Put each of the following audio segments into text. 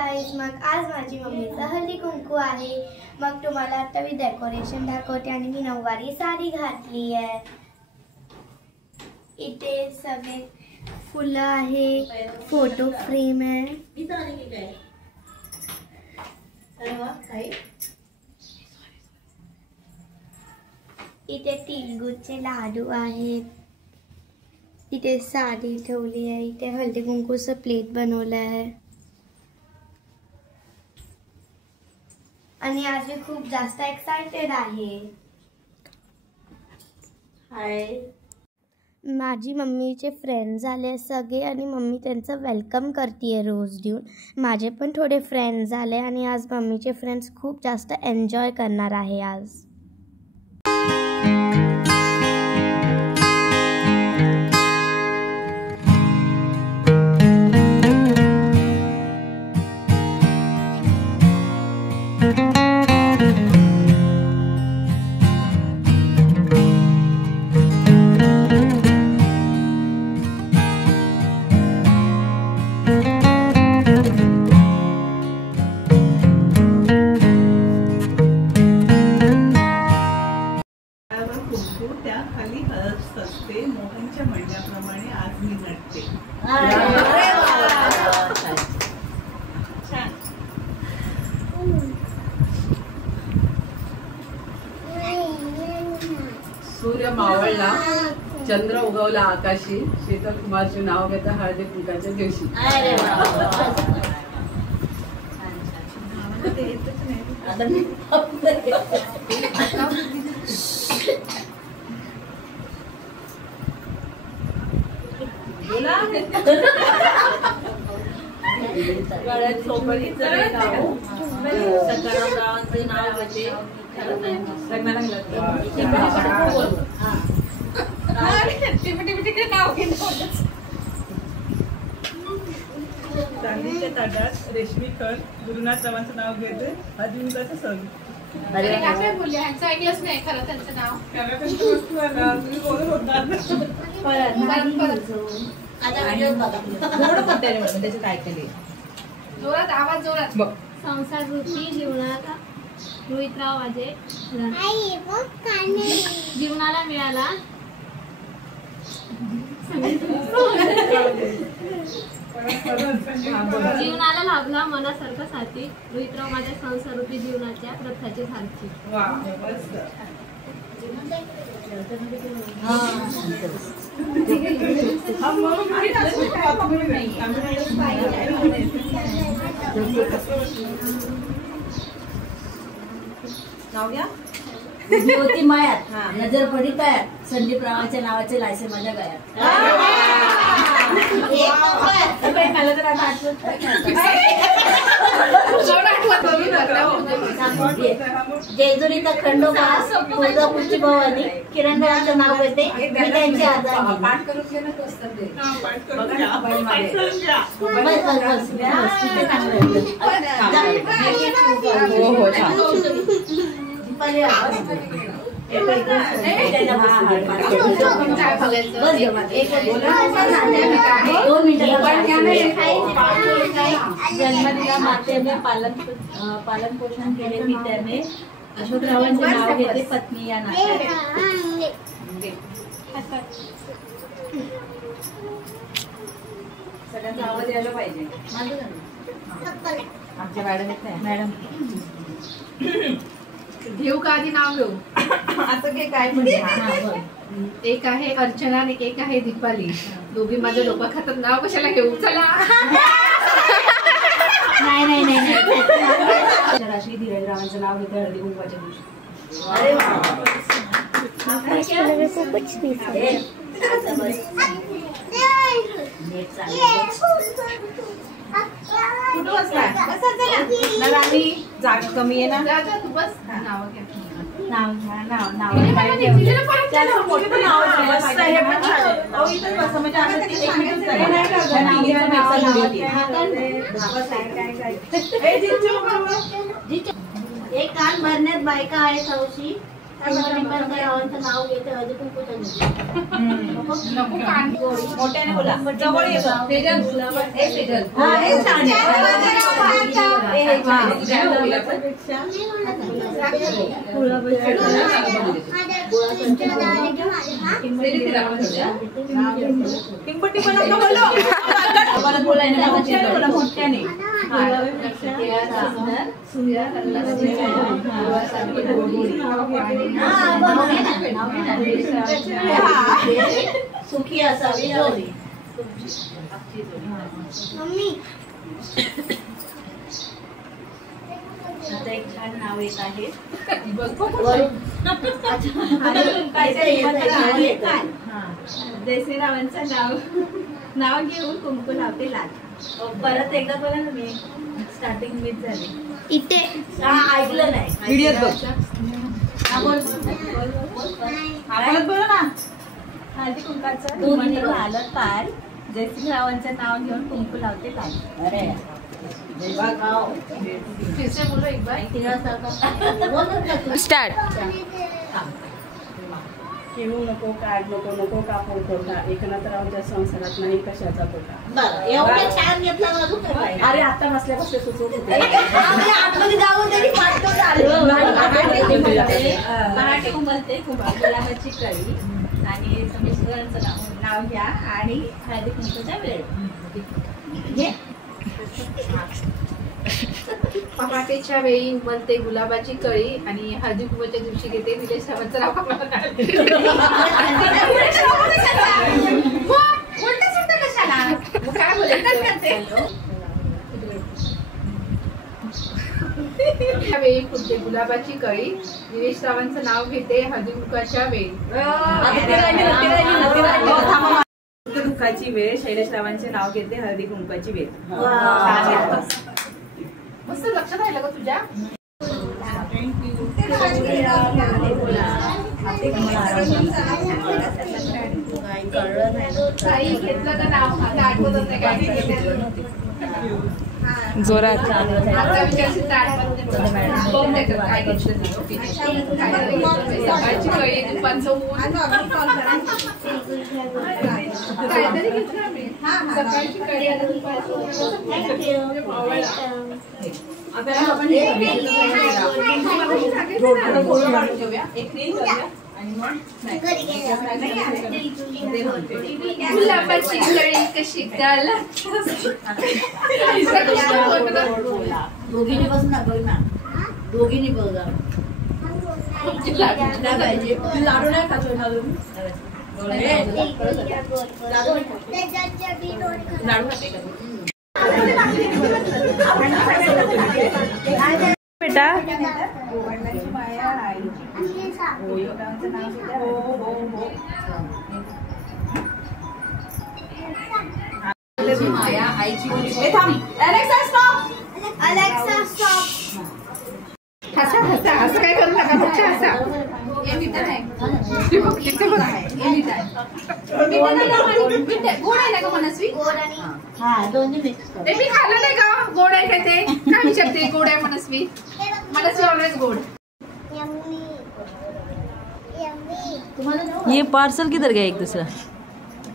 Guys, मग आज माझी मम्मीचा हळदी कुंकू आहे। मग तुम्हाला आता मी डेकोरेशन दाखवते आणि मी नऊवारी साडी घातली आहे। इथे सगळे फुलं आहे, फोटो फ्रेम आहे। इथे तिळगुळचे लाडू आहेत, इथे साडी ठेवली आहे, इथे हळदी कुंकूचं प्लेट बनवलं आहे आणि आज मी खूप जास्त एक्साइटेड आहे। हाय, माझी मम्मीचे फ्रेंड्स आले सगळे आणि मम्मी त्यांचं वेलकम करते रोज देऊन। माझे पण थोडे फ्रेंड्स आले आणि आज मम्मीचे फ्रेंड्स खूप जास्त एन्जॉय करणार आहे आज। त्या खाली हळद असते, मोहनच्या म्हणण्याप्रमाणे आज मी नटते। सूर्य मावळला, चंद्र उगवला आकाशी, शीतल कुमारचे नाव घेता हळदी कुंकाच्या दिवशी। चांदीच्या ताटात रेशमी खण गुरुनाथ रावांचं नाव घेते, हळदीकुंकाचा सण। अरे काय बोलले, ह्यांचं ऐकलंच नाही खरं त्यांचं नाव। तुम्ही बोलत होता त्याच्यात ऐकले जोरात आवाज, जोरात। संसार वृत्ती जीवनाला रोहितराव वाजे जीवनाला मिळाला जीवनाला लाभला मनासारखा साथी, रोहितराव माझ्या संसार वृत्ती जीवनाच्या रथाची सारथी। ज्योती मायात नजर पडी तयार, संदीप रावांच्या नावाचे लायसे माझ्या गळ्यात। जेजुरीचा खंडोबा, तुळजापूरची भवानी, किरणरावांचं नाव घेते, मी त्यांची आजारी। जन्मदिला मातेने पालन पोषण केले पित्याने, अशोकरावांचे नाव घेते पत्नी या नात्याने। सगळ्यांचा आवाज यायला पाहिजे। आमच्या मॅडम येत नाही, मॅडम घेऊ का आधी नाव घेऊ? असं काय म्हणजे एक आहे अर्चना आणि एक आहे दीपाली, दोघी माझं डोकं खातात, नाव कशाला घेऊ? चला। नाही राशी धीरजरावांचं नाव घेते हळदी कुंकवाच्या दिवशी। अरे जागा कमी आहे ना, जा तू बस। नाव घ्या, एक कान भरण्यात बायका आहेत हौशी, नाव घेते हळदी कुंकूच्या दिवशी। नको कान मोठ्याने बोला, जवळ येतो। तेजल, हा हे छान आहे। किंगपट्टी पण नको बोलो. परत बोलायला मोठ्याने. सुखी असावी जोडी. आता एक छान नाव येत आहे. जयश्रीरावांचं नाव घेऊन कुंकू लावते लाल. परत एकदा बघा ना, मी स्टार्टिंग मीच झाली. इथे ऐकलं नाही. व्हिडिओत बघ. परत बोला ना. हळदी कुंकाचं लाल पाल. जयश्रीरावांचं नाव घेऊन कुंकू लावते लाल. अरे स्टार्ट. खेळू नको, काढ नको, नको कापून खोटा, एकनाथरावच्या संसारात नाही कशाचा तोटा. बरं, एवढं छान घेतलं ना अजून काय? अरे आता बसल्यापासून सुचवत होते. आतमध्ये जाऊन तरी फाटतो चालू. मराठी बोलते गुलाबाची कळी आणि समेश्वरांचं नाव घ्या आणि हळदी कुंकूचा वेळ. पहाटेच्या वेळी उमलते गुलाबाची कळी आणि हळदी कुंकूच्या दिवशी घेते निलेश रावांचं नाव. काय वेळी फुटते गुलाबाची कळी. निलेश रावांचं नाव घेते हळदी कुंकूच्या वेळी. दुःखाची वेळ, शैलेशरावांचे नाव घेते हळदी कुंकाची वेळ. मस्त लक्षात राहिलं का तुझ्या. काही घेतलं का नाव आता आठवत नाही काय जोरात. सकाळची कळी दुपारचं ऊन. काहीतरी घेतलं आम्ही. सकाळची कळी आणि दुपारचं गुलाबाची कळी कशी त्याला. दोघींनी बस ना, बघ ना, दोघींनी बघा. लाडू नाही खातो ना लाडू बेटा. माया आईची असं काय करू नका. हसा गोड आहे का मनस्वी. मी खाल्लं नाही का. गोड आहे काय ते काय विचारते. गोड आहे मनस्वी. मनस्वी ऑलवेज गोड. ये पार्सल किधर गया एक दूसरा.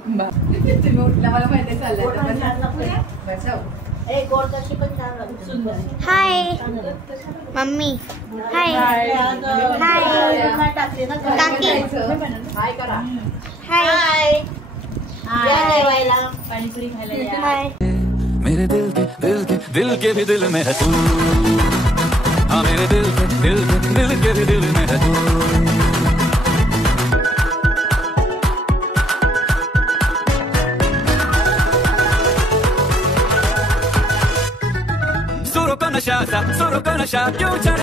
तुम्ही उठला मला माहिती चाललंय. हाय मम्मी. हाय हाय काकी. हाय करा. हाय जेवायला पाणीपुरी खायला. हाय. मेरे दिल के भी दिल में है तू. हाँ मेरे दिल के भी दिल में है तू. सुरों का नशा क्यों चढ़े.